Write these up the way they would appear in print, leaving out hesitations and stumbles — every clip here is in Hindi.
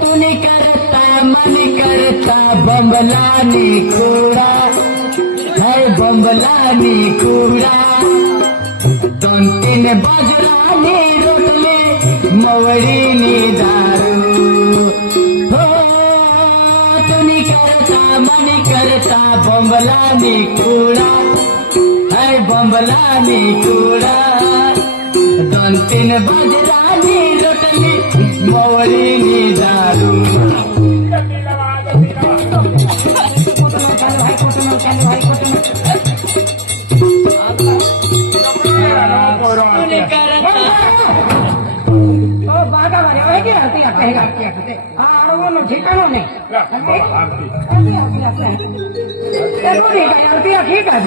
तूने करता मन करता बम्बलानी कूड़ा है बम्बलानी कूड़ा दोन तीन बाजरानी रोटले मवडीनी दारू हो तूने करता मन करता बम्बलानी कूड़ा है बम्बलानी कूड़ा दोन तीन बाजरानी रोटली मवडीनी दारू ठिकाणों नहीं ठीक है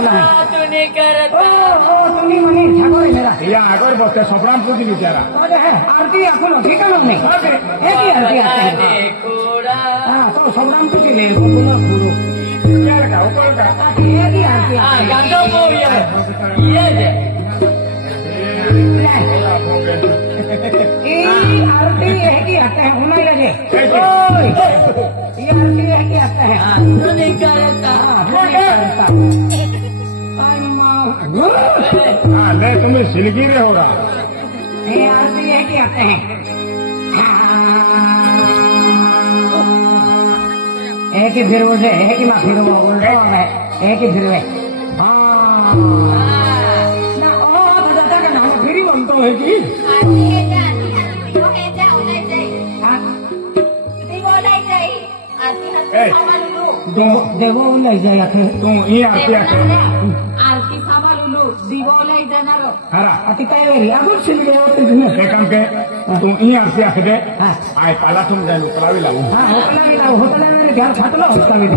तुम्ही म्हणे ठाकोर मेरा या आगर बसते सपराम पूजी बिचारा आरती आखो ठिकाणों नहीं आरती हाँ तो सपराम पूजी ले आरती है कि आता है होना लगे ये आरती है कि आता है नहीं करता नहीं तुम्हें सिलगिरे होगा ये आरती है कि आते हैं एक ही फिर मुझे एक ही फिर वो उल्टा है एक ही फिर हाँ ना ओ बताता का नाम फिर ही बनता है कि देवो लई जाए तुम ये आरती आखे आरती सांभाळून दिवो लई जाणार हरा अति काय वेळी अगोदर शिलगे होते तुम्ही एक काम के तुम ये आरती आखे दे आय पाला तुम जानो करावी लागू हाँ होटला में घर फाटलो होता भी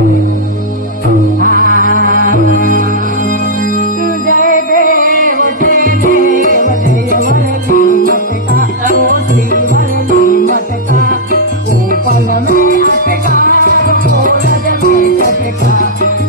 जय देव वरली मटका ओ श्री वरली मटका ओपन में अटका बोल जमे टटका